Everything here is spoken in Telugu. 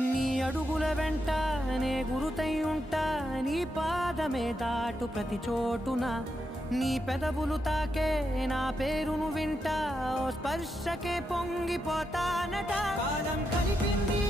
నీ అడుగుల వెంట నే గురుతై ఉంటా, నీ పాదమే దాటు ప్రతి చోటున, నీ పెదవులు తాకే నా పేరును వింటా, ఓ స్పర్శకే పొంగిపోతానట. కాలం కలిపింది